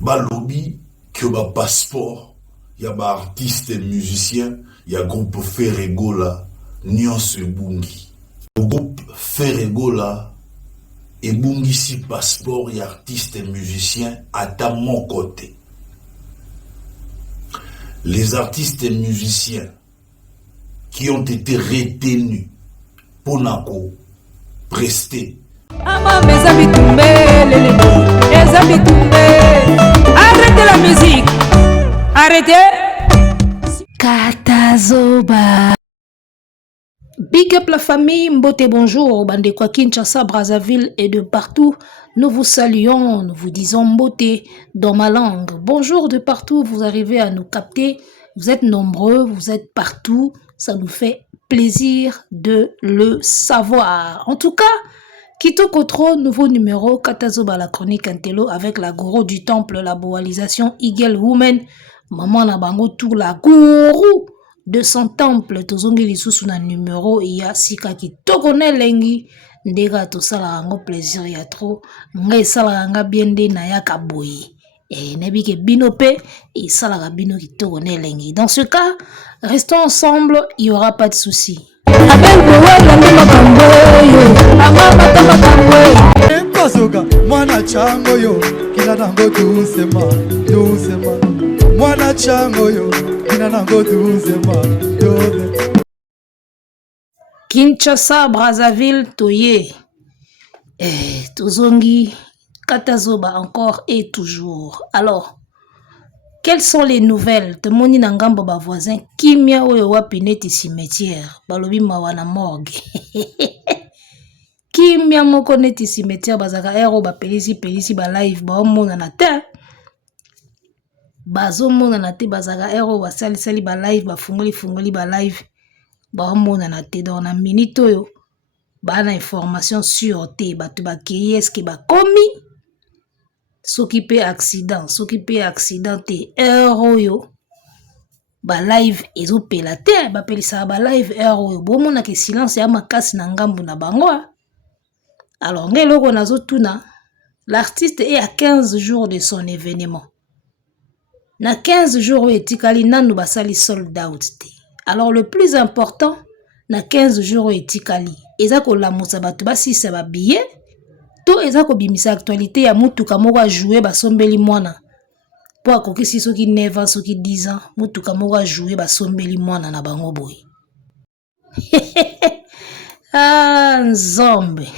Balobi, que ba passeport, y a ba artiste et musicien, y a groupe Ferregola, Nyonse Bungi. Le groupe Ferregola, et Bungi si passeport, y a artiste et musicien, à mon côté. Les artistes et musiciens qui ont été retenus pour Nako prester. Arrêtez la musique. Arrêtez. Katazoba. Big up la famille, Mbote bonjour, bande kwa Kinshasa, Brazzaville et de partout. Nous vous saluons, nous vous disons Mbote dans ma langue. Bonjour de partout, vous arrivez à nous capter. Vous êtes nombreux, vous êtes partout. Ça nous fait plaisir de le savoir. En tout cas, Kitoko Tro, nouveau numéro, Katazoba la chronique Intello avec la gourou du temple, la boalisation Eagle Woman, maman na bango tout la gourou de son temple, tozongi lisusu na numéro ya sika kitoko ne lengi, ndega to sala ngo plaisir ya trop, ngai sala nga biende na yaka boyi. Et nebike bino pe, et sala bino kitoko ne lengi. Dans ce cas, restons ensemble, il y aura pas de souci. Mwana chango yo kina nango doucement doucement mwana chango yo kina nango doucement Kinshasa, Brazzaville, Toye Tozongi, Katazoba encore et toujours. Alors, quelles sont les nouvelles? Temoni nangambo ba voisin kimia oyo wapi neti cimetière balobi mawana morgue. Kimia moko neti cimetière bazaka ero ba pelisi ba live ba omona na te. Bazo mona na te bazaka ero ba sali ba live ba fungoli ba live ba omona na te dans na minute oyo ba na information sur te batu ba keye eske ba komi soki pe accident te ero yo ba live ezo pela te ba pelisa ba live ero yo bomona ke silence ya makasi na ngambu na bango. Alors, l'artiste est à 15 jours de son événement. Na 15 jours, etikali nanu basali sold out. Alors, le plus important, na 15 jours, etikali. Eza ko la moussa batu basi sa ba billet. To eza ko bimisa actualité ya mutuka moko a jouer basombeli mwana. Po akokisi soki 9 ans, soki 10 ans, mutuka moko a jouer basombeli mwana na bango boy. Ah, nzombe.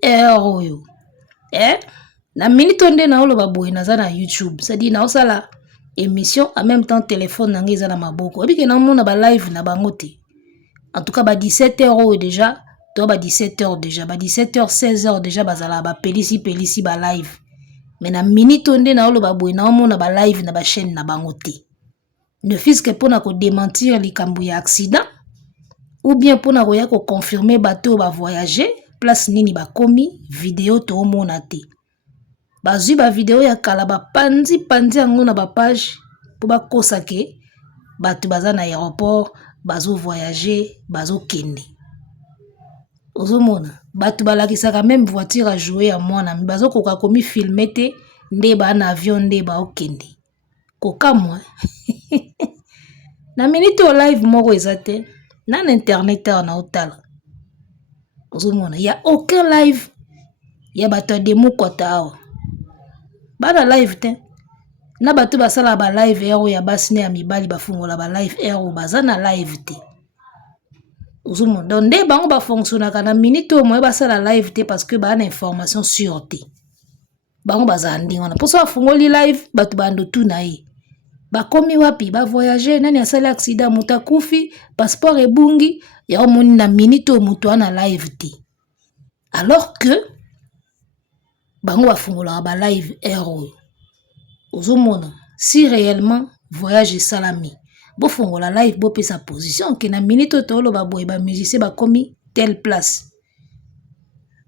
Eroyo. Na minute onde na olo baboy naza na YouTube. C'est-à-dire na osala émission en même temps téléphone na ngeza na maboko. Ebike na mona ba live na bangote. En tout cas ba 17h déjà, to ba 17h déjà, ba 17h 16h déjà bazala ba pelisi ba live. Mais na minute onde na olo baboy na mona ba live na ba chaîne na bangote. Ne fils que pour na ko démentir likambu ya accident. Ou bien pour na koya ko confirmer bateau ba voyager place nini ba komi vidéo to monate bazui ba vidéo ya kala ba pandi yango na ba page pour ba kosake bato baza na aéroport bazo voyager bazo kende ozomona bato balakisaka même voiture à jouer ya mwana bazo koka komi filmer te nde ba na avion nde ba okende koka moi na minute au live moko ezate na internet na otala ozomona il y a aucun live ya bato demo kota awa bana live te na bato basala ba live ero ya basine ya mibali bafungola ba live ero baza na live te ozomona donc nde bango ba fonctionnaka na minute au moins basala live te parce que bana information sur te bango baza ndinga na poso afungoli live bato bando tuna ye bakomi wapi ba voyager nani asali accident muta kufi passeport ebungi ya omoni na minute o mutu ana live te alors que bango bafungola ba live ero ozomona si réellement voyage salami bo fungola live bo pesa position ke na minute to lo ba boy ba musicien bakomi telle place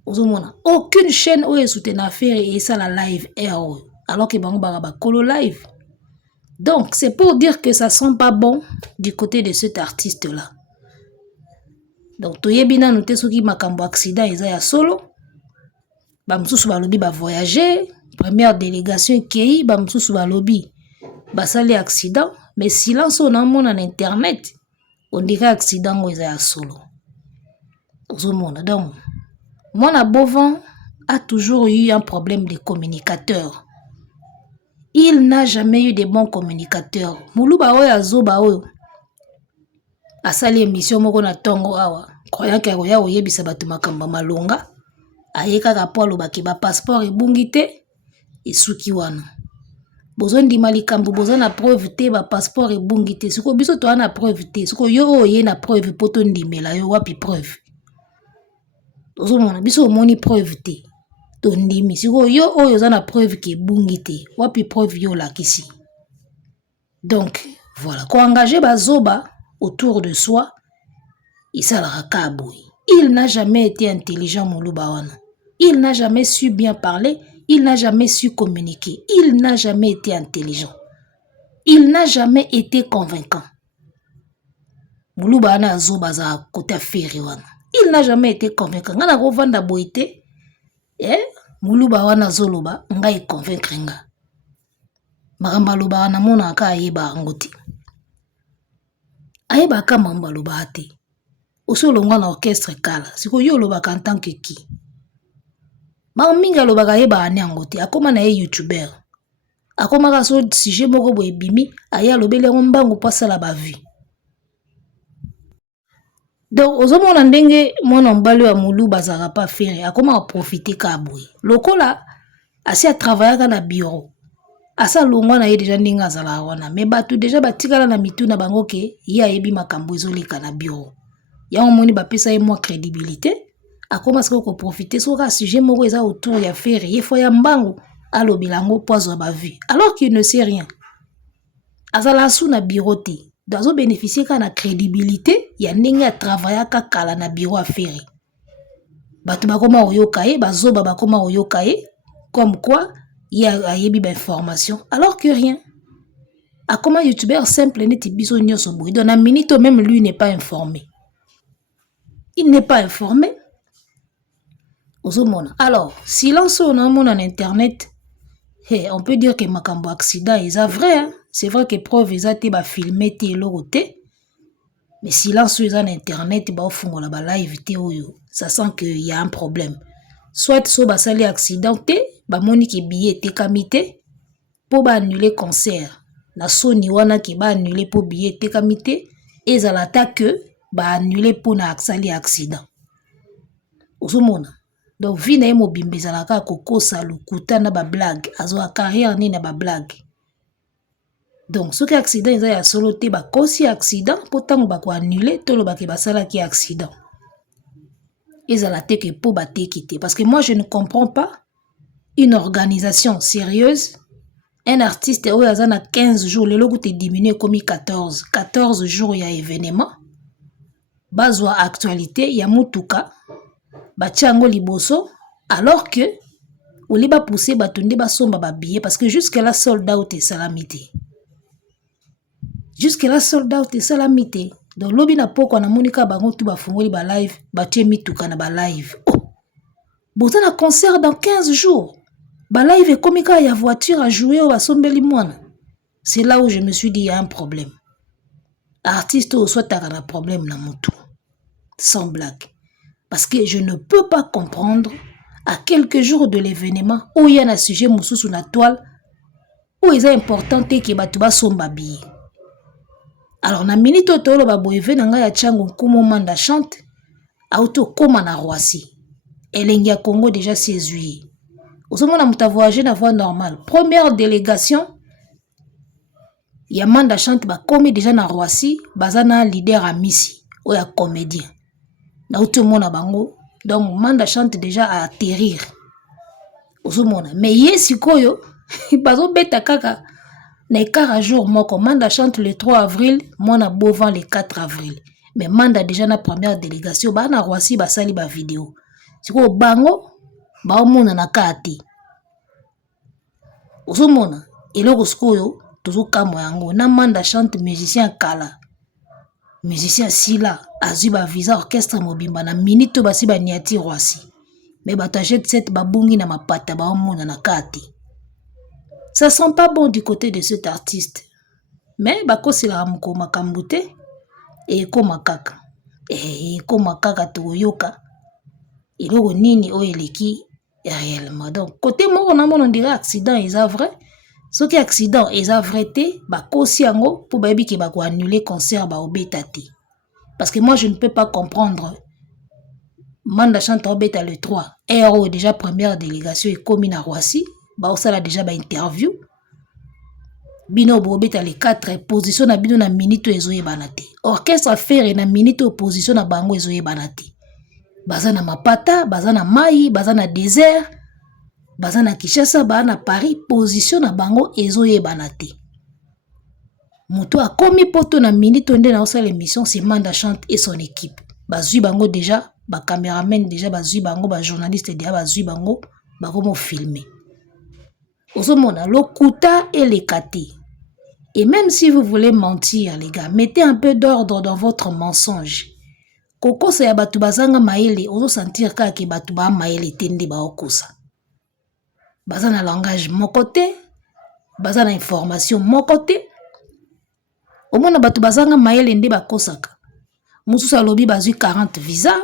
ozomona aucune chaîne oyo soutena affaire et ça la live ero alors que bango ba kolo live. Donc, c'est pour dire que ça sent pas bon du côté de cet artiste-là. Donc, toyebina noté soki makambo accident eza ya solo. Ba msusu balobi ba voyager, première délégation kei ba msusu ba lobby basali accident mais silence on a mon en internet on dirait accident ngo eza ya solo ozomona donc Mwana Bovan a toujours eu un problème de communicateur. Il n'a jamais eu de bons communicateurs. Muluba oyo azoba oyo. Asali émission moko na tongo awa. Croyant que roya oyebisa batu makamba malonga. Ayeka ka polo baki ba passeport ebungi te esuki wana. Bozo ndima likambo bozo na preuve te ba passeport ebungi te. Siko biso to na preuve te. Siko yo oye na preuve poto ndimela yo wapi preuve. Ozomona biso omoni preuve te. To ndimi siko yo oyo za na preuve ke bungi te. Wapi preuve yo lakisi. Donc voilà, ko engager bazoba autour de soi, isalara kaboui. Il n'a jamais été intelligent Muluba wana. Il n'a jamais su bien parler, il n'a jamais su communiquer. Il n'a jamais été intelligent. Il n'a jamais été convaincant. Muluba wana azoba za côté affaire wana. Il n'a jamais été convaincant. Ngana ko vanda boité. Muluba wana zoloba ngai convaincre nga. Maramba loba wana mona ka ayeba ngoti. Ayeba ka mamba loba ate. Oso longwa na orchestre kala. Siko yo loba en tant que qui. Minga loba ka ayeba ane ngoti. Akoma na ye YouTuber. Akoma ka so sujet moko bo ebimi aya lobele ngombango pasala ba vie. Donc, ozomona ndenge mwana mbali wa Muluba zara pa faire akoma profiter ka boy. Lokola asi a travailler na bureau. Asa longwa na ye déjà ndinga zala wana mais batu déjà batikala na mitu na bango ke ya yebi makambo ezolika na bureau. Ya omoni ba pesa ye moi crédibilité. Akoma siko ko profiter so ka sujet moko eza autour ya faire ye fo ya mbango alo bilango pozo ba vie. Alors qu'il ne sait rien. Azala sou na bureau te. Doit bénéficier de la crédibilité, il y a un travail à kala na bureau à faire. Batu bakoma oyokaye, bazoba bakoma oyokaye, comme quoi il y a yebi information, alors que rien. A comment youtubeur simple n'est biso nyoso boui. Dans la minute même lui n'est pas informé. Il n'est pas informé. Ozomona. Alors, silence on a en internet. Hey, on peut dire que makambo accident est vrai. Hein? C'est vrai que preuve est ba filmer te loroté. Mais silence sur internet ba ofungola ba live te oyo. Ça sent qu'il y a un problème. Soit so ba sali accidenté, ba moni ki billet te kamité pour ba annuler concert. Na Sony wana ki ba annuler pour billet te kamité et zalata que ba annuler pour na sali accident. Ozomona. Donc vi na mo bimbezalaka kokosa lukuta na ba blague, azo a carrière ni na ba blague. Donc, ce qui est accident, il y a solo te ba kosi accident, pourtant ba ko annuler, tolo ba ke basala ki accident. Ils a la teke pour ba te quitter. Parce que moi, je ne comprends pas une organisation sérieuse. Un artiste, où il y a 15 jours, le logo te diminué comme 14. 14 jours, il y a événement. Bazwa actualité, il y a mutuka. Ba tiango liboso. Alors que, ou li ba pousser, ba tunde ba somba ba billet. Parce que jusque là, sold out et salamité. Jusque là, sold out et salamité. Donc, lobi na poko na monika bango tu ba fungoli ba live, ba tie mituka na ba live. Oh! Boza na concert dans 15 jours. Ba live et komika ya voiture à jouer au sombeli mwana. C'est là où je me suis dit, il y a un problème. Artiste ou soit t'as un problème na mutu. Sans blague. Parce que je ne peux pas comprendre à quelques jours de l'événement où il y a un sujet moussou sur la toile où il est important que batuba somba billet. Alors, na minute otolo ba boyeve na nga ya chango nkumo manda chante auto koma na Roissy. Elengi Congo déjà 16 juillet. Ozomona muta voyager na voie normale. Première délégation ya manda chante ba komi déjà na Roissy, bazana leader à Missi, oya comédien. Na auto mona bango, donc manda chante déjà à atterrir. Ozomona, mais yesikoyo bazo beta kaka. Na 4 jours, moi, Manda chante le 3 avril, moi, na Bovan le 4 avril. Mais Manda déjà na première délégation, ba na Roissy, ba sali ba vidéo. Si ko bango, ba omona na kati. Osomona, eloko skoyo, tozo kamo yango, na Manda chante musicien kala. Musicien sila, azu ba visa orchestre mobimba, na minute basi ba niati Roissy. Mais ba tachette set ba bungi na mapata, ba omona na kati. Ça sent pas bon du côté de cet artiste. Mais bakosi la mko makambute et komakaka. Et komakaka toyoka. Iloko nini o eleki réellement. Donc côté moko na mona ndira accident eza vrai. Ce qui accident eza vrai te bakosi yango pour bayebi ke bako annuler concert ba obeta te. Parce que moi je ne peux pas comprendre. Manda chanta obeta le 3. RO déjà première délégation et komi na Roissy. Ba osala déjà ba interview. Bino bobeta le 4 position na bino na minute ezoye banate. Orchestre faire na minute opposition na bango ezoye banate. Baza na mapata, baza na mai, baza na désert, baza na Kinshasa, baza na Paris, position na bango ezoye banate. Muto a komi poto na minute onde na osala l'émission c'est Manda Chante et son équipe. Bazui bango déjà, ba cameraman déjà bazui bango, ba journaliste déjà bazui bango, ba komo filmer. Osomona lokuta et les kati. Et même si vous voulez mentir, les gars, mettez un peu d'ordre dans votre mensonge. Koko sa ya batu bazanga maele, ozo sentir ka ke batu ba maele tende ba okosa. Baza na langage mon côté, baza na information mon côté. Omona batu bazanga maele nde ba kosaka. Mususu alobi bazui 40 visa,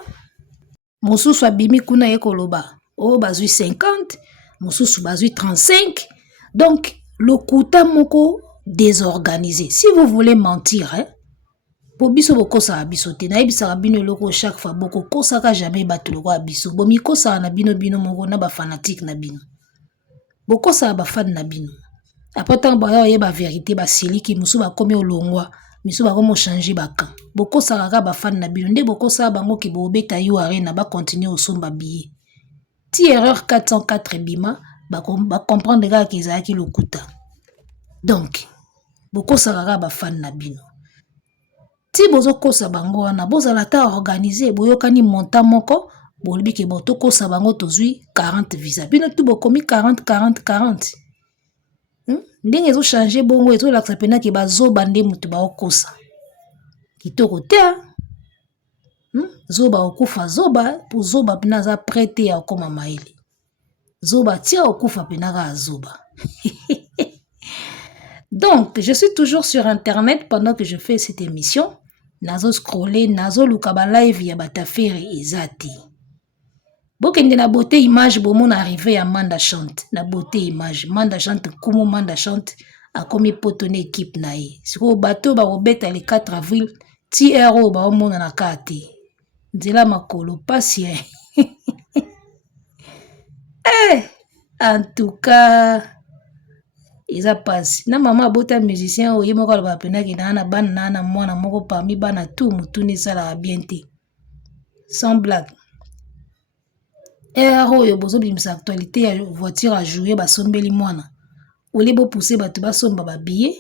mususu abimi kuna ye koloba, o bazui 50, mususu bazui 35. Donc le kuta moko désorganisé. Si vous voulez mentir, hein, pour biso bokosa abiso te na ebisa bino loko chaque fois boko kosa ka jamais batu loko abiso bomi kosa na bino bino moko na ba fanatique na bino bokosa ba fan na bino apatan ba yo ba vérité ba siliki musu ba komi olongwa misu ba komo changer ba kan bokosa ka ba fan na bino nde bokosa bango ki bobeta yo arena ba continuer au somba billet ti erreur 404 bima ba comprendre ka ki ezaki lokuta donc bokosa ka ba fan na bino. Si bozo kosa bango wana bozala ta organiser boyokani monta moko bolibi ke boto kosa bango tozui 40 visa bino tu bokomi 40 ndenge ezo changer bongo ezo laksa pena ke bazo bande mutu ba okosa kitoko te zoba okufa zoba pour zoba pena za prêter ya koma maili zoba tia okufa pena ga zoba. Donc je suis toujours sur internet pendant que je fais cette émission. Nazo scroller, nazo lukaba live ya batafere ezati. Bokende na beauté image bomon arrivé à Manda Chante. Na beauté image, Manda Chante kumo Manda Chante a komi potone équipe na ye. Siko bateau ba obeta le 4 avril, ti héros ba omona na kati. Nzela makolo pasien. En tout cas, eza passe na mama bota musicien oye moko aloba pena ki na bana na mwana moko parmi bana tout mutuni sala bien te sans blague oyo bozo bimisa actualité ya voiture à jouer basombeli mwana oli bo pousser batu basomba ba billet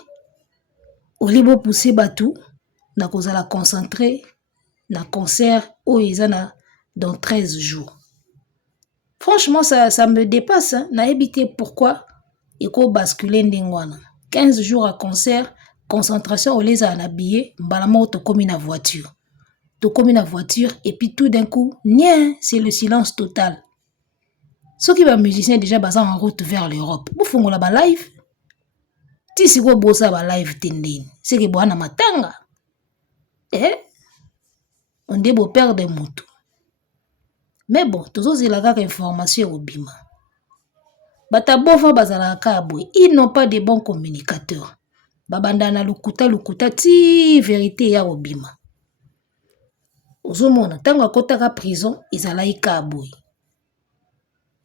oli bo pousser batu na kozala concentré na concert oyo eza na dans 13 jours. Franchement ça me dépasse hein? Na éviter pourquoi et qu'on basculer ndengwana 15 jours à concert concentration au les à habillé mbalamo to comme na voiture et puis tout d'un coup nien c'est le silence total. Ceux qui va musicien déjà basant en route vers l'Europe vous font la ba live ti si ko bossa ba live tendeni c'est que bwana matanga on debo perdre mutu mais bon tous la kaka information au bima. Batabofa bazala kabwe, ils n'ont pas de bons communicateurs. Babandana lukuta ti vérité ya obima. Ozomona tanga kotaka prison ezala ikabwe.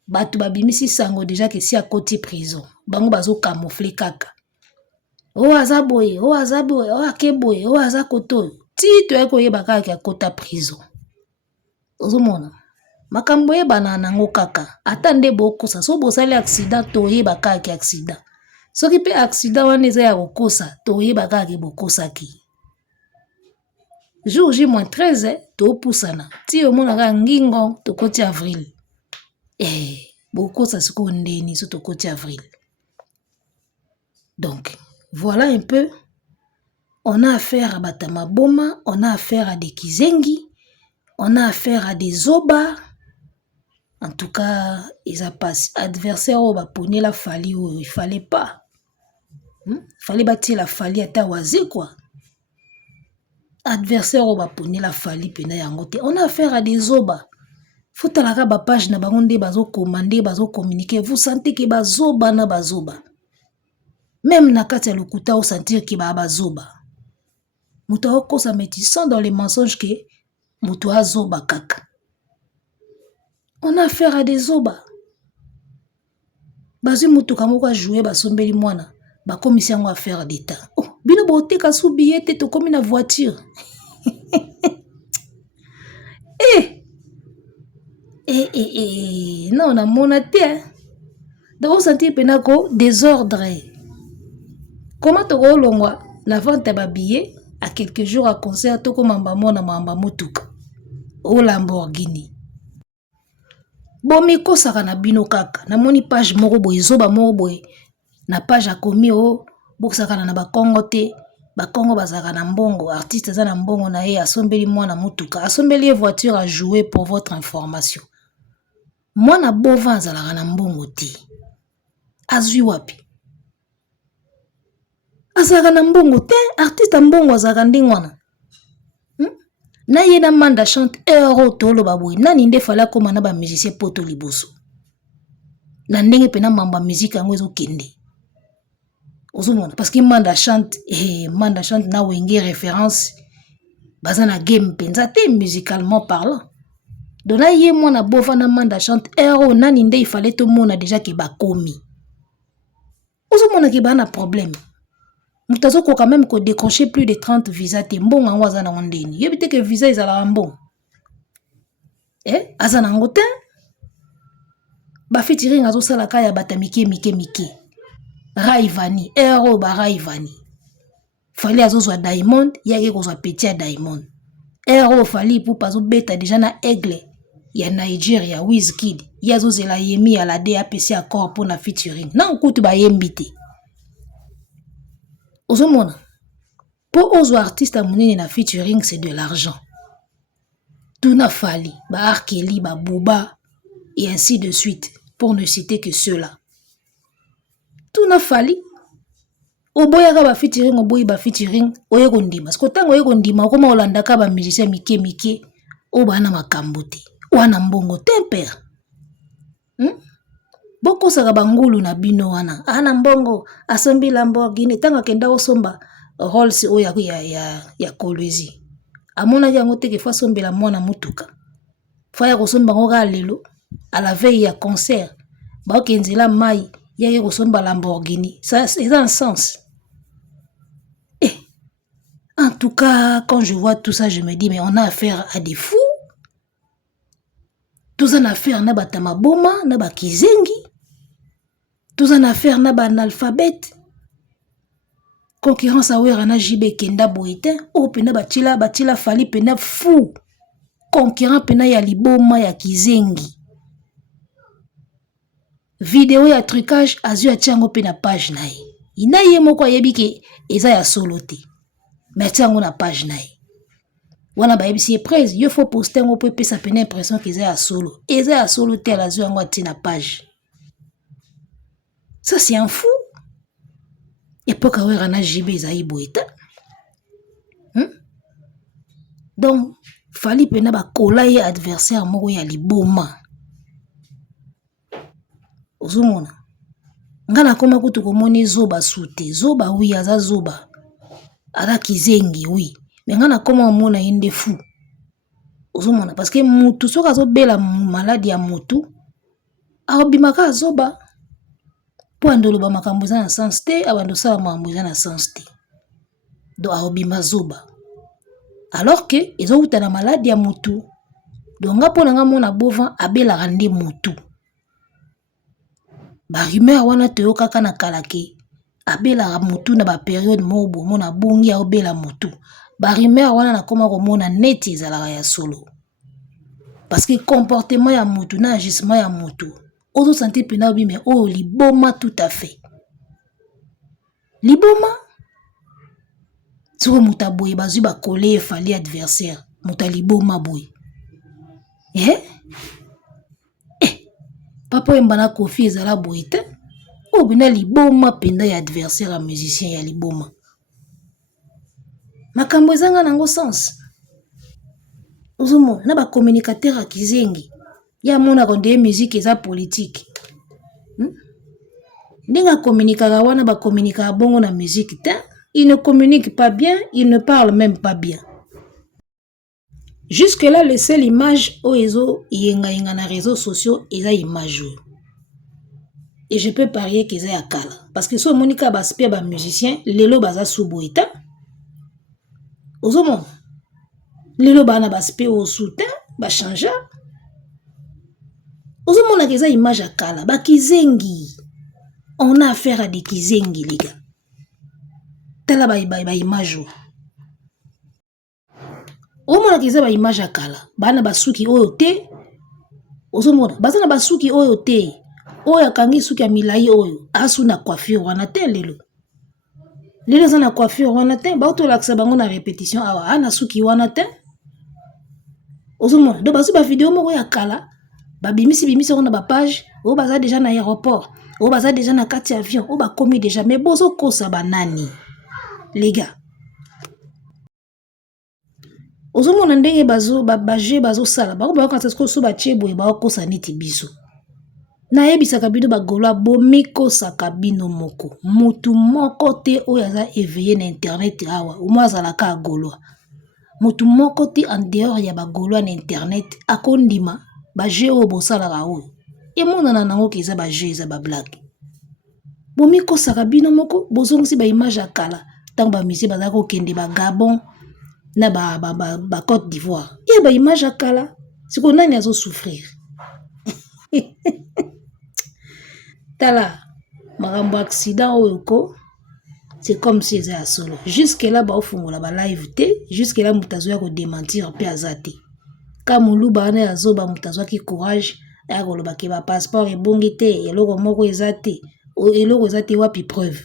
Batu babimisi sango déjà que si a koti prison, bango bazo camoufler kaka. O azaboye, o akeboye, o azakoto. Ti to eko yeba kaka kota prison. Ozomona makambo ye bana nango kaka atande bokosa so bosali accident to yeba kaka accident soki pe accident wana eza ya kokosa to yeba kaka bokosa ki jour J-13 to pusana ti omona ka ngingo to koti avril bokosa siko ndeni so to koti avril. Donc voilà un peu, on a affaire à Batama Boma, on a affaire à des Kizengi, on a affaire à des Zoba. En tout cas, ils a passé adversaire au baponi la fali où il fallait pas. Il fallait bâtir la fali à Tawazé quoi. Adversaire au baponi la fali pena yangote. On a affaire à des oba. Faut talaka ba page na bangonde bazo commander, bazo communiquer. Vous sentez que bazoba na bazoba. Même na kati ya lokuta au sentir que bazoba. Muto oko sa métissant dans les mensonges que muto azoba kaka. On a affaire à des oba. Bazu mutu kamoko a joué basombeli mwana. Ba commission ngo affaire d'état. Oh, bino bote ka sou billet te to comme na voiture. Non, na monate. Donc on sentit penako désordre. Comment to go longwa na vente ba billet à quelques jours à concert to ko mamba mona mamba mutuka. O Lamborghini. Bomi kosaka na bino kaka na moni page moko boye zoba moko boye na page a komi o bokosaka na ba Kongo te ba Kongo bazaka na mbongo artiste za na mbongo na ye asombeli mwana mutuka asombeli voiture à jouer pour votre information mwana bova azalaka na mbongo te azwi wapi azalaka na mbongo te artiste mbongo azalaka ndingwana na ye na manda chante euro tolo baboy nani nde fala koma na ba musicien poto liboso na ndenge pena mamba musique yango ezokende ozomona parce que manda chante na wenge référence baza na game penza te musicalement parlant donc na ye mwana bova na manda chante euro nani nde ifale to mona déjà ke bakomi ozomona ke bana problème Mutazo ko quand même ko décrocher plus de 30 visas te mbongo ngo aza na ndeni. Yebite que visa ezala mbongo. Aza na ngote ba featuring azo sala kaya batamike mike. Raivani, Euro ba Raivani. Fali azo zwa Diamond, yake ko zwa petit Diamond. Euro fali pour pazo beta déjà na Aigle ya Nigeria Wizkid. Yazo zela yemi à la DAPC accord pour na featuring. Na nkutu ba yembite. Ozomona. Pour aux artistes à monnaie na featuring c'est de l'argent. Tout n'a fali, ba Arkeli, ba Booba et ainsi de suite pour ne citer que ceux-là. Tout n'a fali. Oboyaka ba featuring oboyi ba featuring oyeko ndima. Parce que tango oyeko ndima koma olandaka ba musicien mike o bana makambo te. Wana mbongo te père. Boko saka bangulu na bino wana. Ana mbongo asombi Lamborghini tanga kenda osomba Rolls oya ya Kolwezi. Amona yango te ke fa sombela mwana mutuka. Fa ya kosomba ngoka lelo à la veille ya concert. Ba okenzela mai ya kosomba Lamborghini. Ça c'est un sens. En tout cas, quand je vois tout ça, je me dis mais on a affaire à des fous. Tout en affaire na batama boma, na bakizengi. Tout en affaire na ba analphabète. Concurrence awera na jibe kenda boite. O pena batila fali pena fou. Concurrent pena ya liboma ya kizengi. Vidéo ya trucage azu ya tiango pena page na ye. Ina ye moko yebi ke eza ya solo te. Mais tiango na page na ye. Wana ba yebisi presse, yo faut poster ngo pe sa pena impression que eza ya solo. Eza ya solo te la zu yango ati na page. Ça c'est un fou. Époque awera na jibe ezai boita. Donc fali pena ba kola ye adversaire moko ya liboma. Ozumona. Ngana koma kutu komoni zoba sute. Zoba oui aza zoba. Ala kizengi oui. Mais ngana koma omona yende fou. Ozumona parce que mutu soka zo bela maladie ya mutu. Aobimaka zoba. Po andolo ba makambo za na sens te, abando sala makambo za na sens te. Do aobima zoba. Alors que ezo uta na maladie ya mutu. Donc nga pona nga mona bovan abela rande mutu. Ba rumeur wana toyoka kana kalake. Abela mutu na ba période mobo mona bongi ya obela mutu. Ba rumeur wana na koma ko mona net ezalaka ya solo. Parce que comportement ya mutu na agissement ya mutu. Ozo santé pena bi mais oh liboma tout à fait. Liboma Soko muta boye bazu ba coller fali adversaire. Muta liboma boye. papa embana kofi ezala boye te oyo bina liboma penda ya adversaire ya musicien ya liboma makambo ezanga nango sens ozomona na bacommunicateur ya kizengi ya monaka ndeye musique eza politique ndenge akommunikaka wana bakommunikaka bongo na musique te il ne communique pas bien il ne parle même pas bien. Jusque là le seul image oyo yenga na réseaux sociaux eza image et je peux parier que eza ya kala parce que so monika baspia ba musicien lelo baza suboita ozomona lelo bana baspia au soutien ba changer ozomona que eza image ya kala ba kizengi on a affaire à des kizengi les gars tala ba image omona que eza ba image ya kala bana basuki oyo te ozomona baza na basuki oyo te oyo akangi suki ya milai oyo asu na coiffure wana te lelo eza na coiffure wana te baotolakisa bango na répétition awa ana suki wana te ozomona do basu ba video moko ya kala bimisi wana ba page oyo baza déjà na aéroport oyo baza déjà na kati avion oyo bakomi déjà mais bozokosa banani les gars ozomona ndenge baje bazosala bango bakokanisa sikoyo so batie boye bakokosa neti biso nayebisaka bino bagolo bomikosaka bino moko mutu moko te oyo aza éveillé na internet awa omo azalaka agolwa mutu moko te en dehors ya bagolwa na internet akondima baje oyo bosalaka oyo emonana nango ke eza baje eza bablage bomikosaka bino moko bozongisi baimage ya kala ntango bamisie bazala kokende bagabon na ba Côte d'Ivoire ya baimage ya kala sikoyo nani azosouffrir tala makambo accident oyo ko c'est comme si eza ya solo jusque là baofungola ba live te jusque là moto azoya kodementir mpe aza te ka moluba wana azoba moto azwaki courage aya koloba ke ba passeport ebongi te eloko moko eza te eloko eza te wapi preuve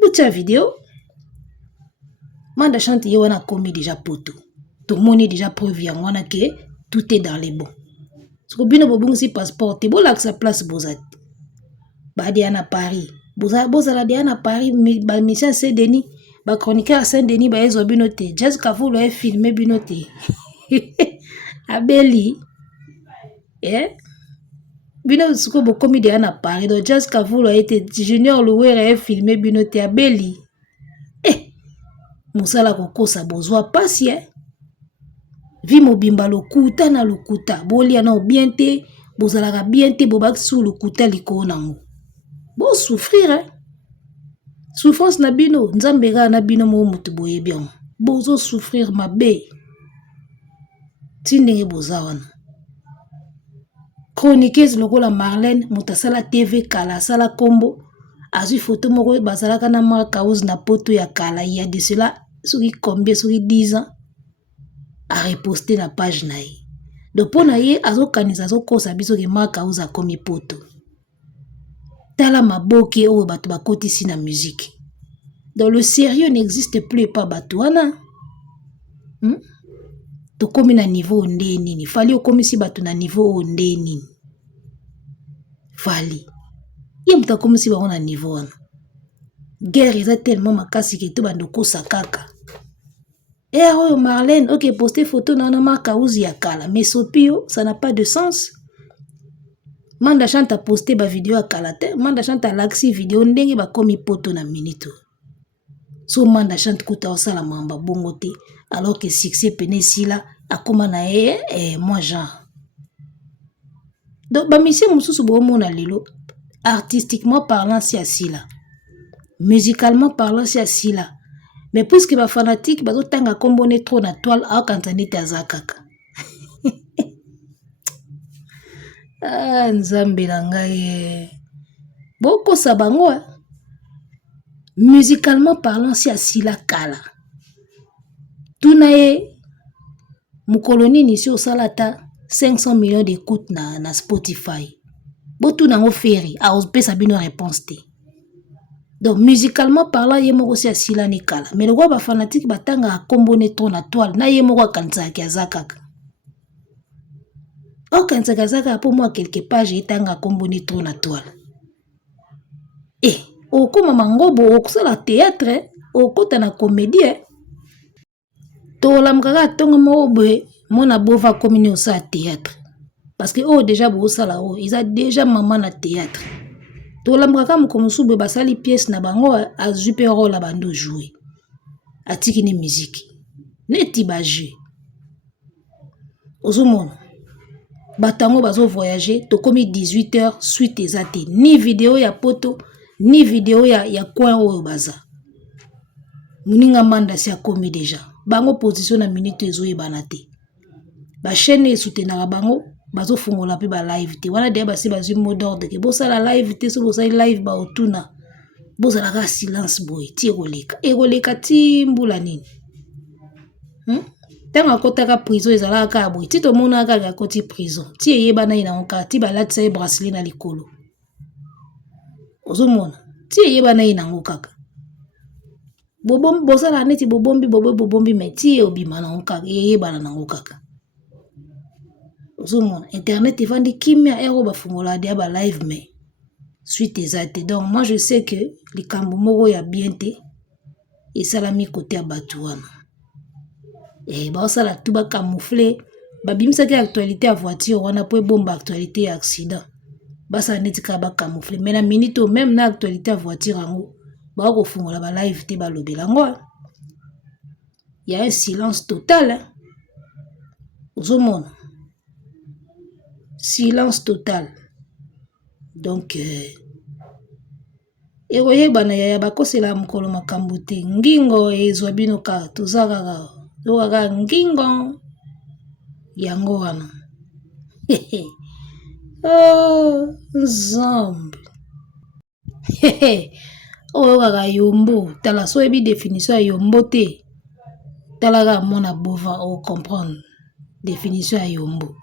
butia video Manda chante ye wana komi déjà poto tomoni déjà preuve yango wana ke tout est dans les bons siko bino bobungisi passeport te bolakisa place bozati badia na Paris bozala dia na Paris ba mission Saint-Denis ba chroniqueur à Saint-Denis ba ezo bino te Jessica Full a filmé bino te abeli bino siko bokomi dia na Paris donc Jessica Full a été Junior Louwere a filmé bino te abeli musala kokosa bozwa pasi vi mobimba lokuta na lokuta bolia na bien te bozalaka bien te bobaki sur lokuta likolo nango bo souffrir souffrance na bino nzambe ga na bino mo mutu boyebi yango bozo souffrir mabe tindenge bozawana chroniqueuse lokola Marlène mutasala TV kala sala kombo azui photo moko bazalaka na marka ouz na poto ya kala il y a de cela soki combien soki 10 ans a reposté na page na ye donc pona ye azokanisa azokosa biso ke marka ouz akomi poto tala maboke oyo bato bakotisi na musique donc le sérieux n'existe plus pas bato wana tokomi na niveau nde nini fali okomisi bato na niveau nde nini fali ye mutu akomisi bango na niveau wana guerre eza tellement makasi ke to bandokosa kaka oyo Marlène ok poster photo na wana marka uzi ya kala mais sopio ça n'a pas de sens Manda chante a poster ba vidéo ya kala te Manda chante a laxi vidéo ndenge bakomi poto na minute so Manda chante kuta osala mamba bongo te alors que succès pene sila akoma na moi genre donc ba mission mususu bo mona lelo artistiquement parlant si asila musicalement parlant si asila mais puisque ba fanatique bazo tanga kombone trop na toile a kanzanite azakaka nzambe na ngai boko sabango musicalement parlant si asila kala tunaye mukoloni ni si osalata 500 millions d'écoutes na Spotify botu nango feri a pesa bino réponse te donc musicalement parlant ye moko si asila ni kala mais le ba fanatique batanga akombone trop na toile na ye moko akansaki azakaka okanisaka pour moi quelque page etanga komboni trop na toile okoma mangobo okusala théâtre okota na comédie tolamukaka tongo moko boye mona bova komini osala théâtre parce que déjà bosala ils déjà maman na théâtre tolamukaka mokomosu boye basali pièce na bango azwi mpe rôle abando jouer atiki ni musique neti bajue ozomona batango bazo voyager tokomi 18h suite ezate ni vidéo ya poto ni vidéo ya coin oyo baza muninga manda si akomi déjà bango position na minute ezoyebana te bachaîne esoutenaka bango bazofungola mpe balive te wana deya basi bazwi mot d'ordre ke bosala live te so bosali live baotuna bozalaka silence boye ti ekoleka ti mbula nini ntango akotaka prison ezalaka kaka boye ti tomonaka kaka akoti prison ti eyebana ye nango kaka ti balatisa ye bracelet na likolo ozomona ti eyebana ye nango kaka bosala neti bobombi me ti obima nango kaka eyebana nango kaka ozomona internet evandi kimia ero bafungola deya balive me suite ezate donc moi je sais que likambo moko ya bien te esalami kote ya bato wana baosala tu bacamoufle babimisaki actualité ya voiture wana po ebomba actualité ya accident basala neti kaka bacamoufle mais na minute o même na actualité ya voiture yango bakofungola balive te balobela yango ya un silence total ozomona silence total donc ekoyebana ya bakosela mokolo makambo te ngingo ezwa bino kaka toza kaka ngingo yango wana nzambe oyo kaka yombo tala so ebi définition ya yombo te tala kaka mona bova ocomprendre définition ya yombo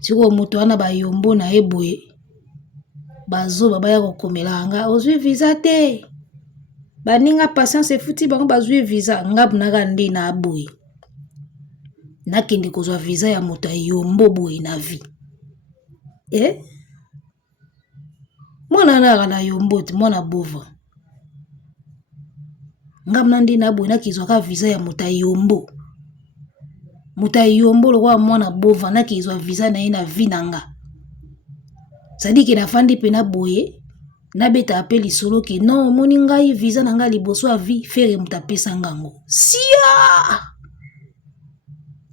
sikoyo moto wana bayombo na ye boye bazoba baya kokomela anga ozwi visa te baninga patience efuti bango bazwi visa ngabu naka nde na aboye nakende kozwa visa ya moto ayombo boye na vie mwana naka na yombo te mwana bova ngabu na nde na aboye nakizwaka visa ya moto ayombo lokwa mwana bova nakizwa visa na ye na vie nanga sadi ke nafandi pe na boye nabeta ape lisolo ke non moni ngai visa na ngai liboso ya vie fere moto apesa ngango sia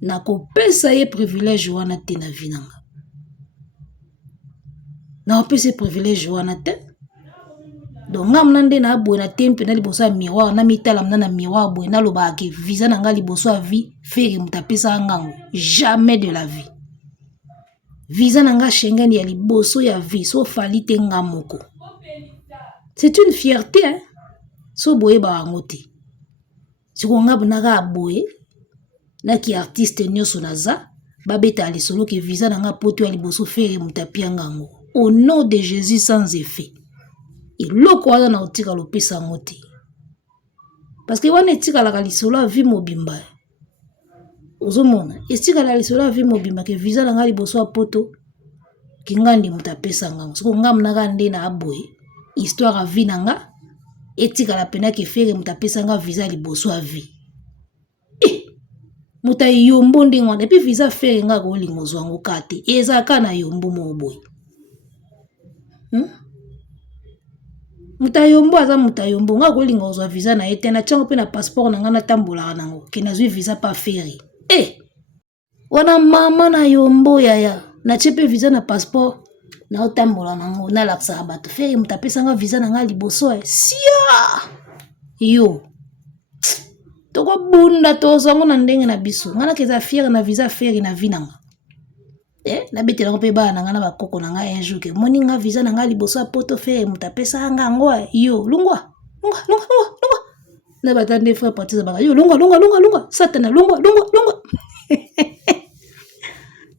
nakopesa ye privilège wana te na vie nanga nakopesa ye privilège wana te donc ngam na nde na aboye na te mpe na liboso ya miroir na mitala mna na miroir boye nalobaka ke visa na ngai liboso ya vie fere moto apesa ngango jamais de la vie visa nanga Schengen ya liboso ya vie so fali te nga moko c'est une fierté so boye ba wango te siko nga bunaka boye naki artiste nyonso naza babeta lisolo ke visa nanga poto ya liboso fere mutapia ngango au nom de Jésus sans effet eloko wana na otika lopesa ngo te parce que wana etika lisolo ya vie mobimba ozomona etikala lisolo ya vie mobimba ke visa nanga liboso ya poto kingandi mutapesa ngango siko ngamu naka nde na aboye histoire ya vie nanga etikala pena ke fere mutapesa nga visa liboso ya vie muta yombo ndenge wana epi visa fere nga kolingo zwango kate ezaka na yombo mo boye muta yombo aza muta yombo nga kolingo zwa visa na ete na tiango pe na passeport nanga na tambola nango ke nazwi visa pa fere wana mama na yombo yaya na chepe visa na passeport na otambola nango na laksa bato fere mutapesa nga visa nanga liboso sia yo toko bunda tozango na ndenge na biso ngana keza fier na visa fere na vinanga na betela ko pe ba nanga na bakoko nanga un jour ke moni nga visa nanga liboso poto fere mutapesa nga ngo yo lungwa na batande frère partir ba yo lungwa satana lungwa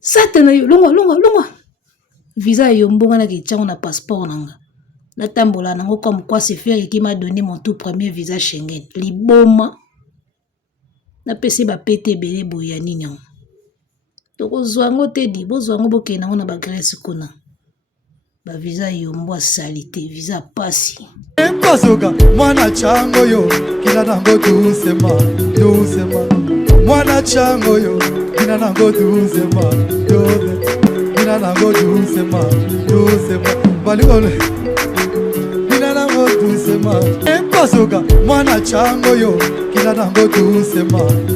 satana yo lungwa visa yo mbonga na kitchango na passeport nanga na tambola nango comme quoi c'est faire qui m'a donné mon tout premier visa Schengen liboma na pesi ba pete belé boya nini tokozwa yango te di bozwa yango bokende nango na bagrese kuna baviza yombo asali te viza pasi Mpasoka mwana chango yo kina nango doucement mwana chango yo kina nango doucement kina nango doucement balikole kina nango doucement Mpasoka mwana chango yo kina nango doucement